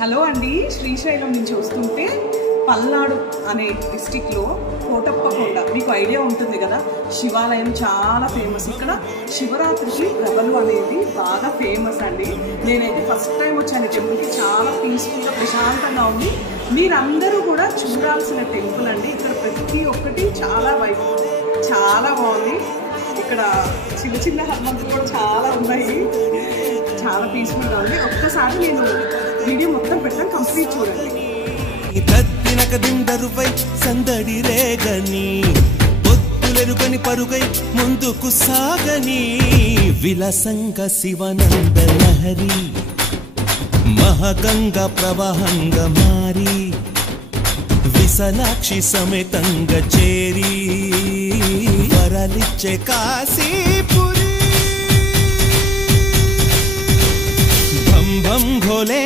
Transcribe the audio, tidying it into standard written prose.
Hello అండి, శ్రీశైలం నుంచి వస్తుంటే పల్నాడు అనే డిస్టిక్లో కోటప్పకొండ మీకు ఐడియా ఉంటుంది కదా, శివాలయం చాలా ఫేమస్. ఇక్కడ శివరాత్రికి ప్రభలు అనేది బాగా ఫేమస్ అండి. నేనైతే ఫస్ట్ టైం వచ్చాను టెంపుల్కి, చాలా పీస్ఫుల్గా ప్రశాంతంగా ఉంది. మీరందరూ కూడా చూడాల్సిన టెంపుల్ అండి. ఇక్కడ ప్రతి ఒక్కటి చాలా బాగుంది. ఇక్కడ చిన్న చిన్న హనుమంతులు కూడా చాలా ఉన్నాయి, చాలా పీస్ఫుల్గా ఉంది. ఒక్కసారి నేను వీడియో మొత్తం పెట్టాను, కంప్లీట్ చూడండి. దిందరుపై సందడి రేగని పొత్తులెరుగని పరుగై ముందుకు సాగని విలసంగ శివనంద లహరి మహగంగ ప్రవాహంగా మారి విశాలాక్షి సమేతంగా చేరి వరలిచ్చే కాశీపురి భం భం భోలే.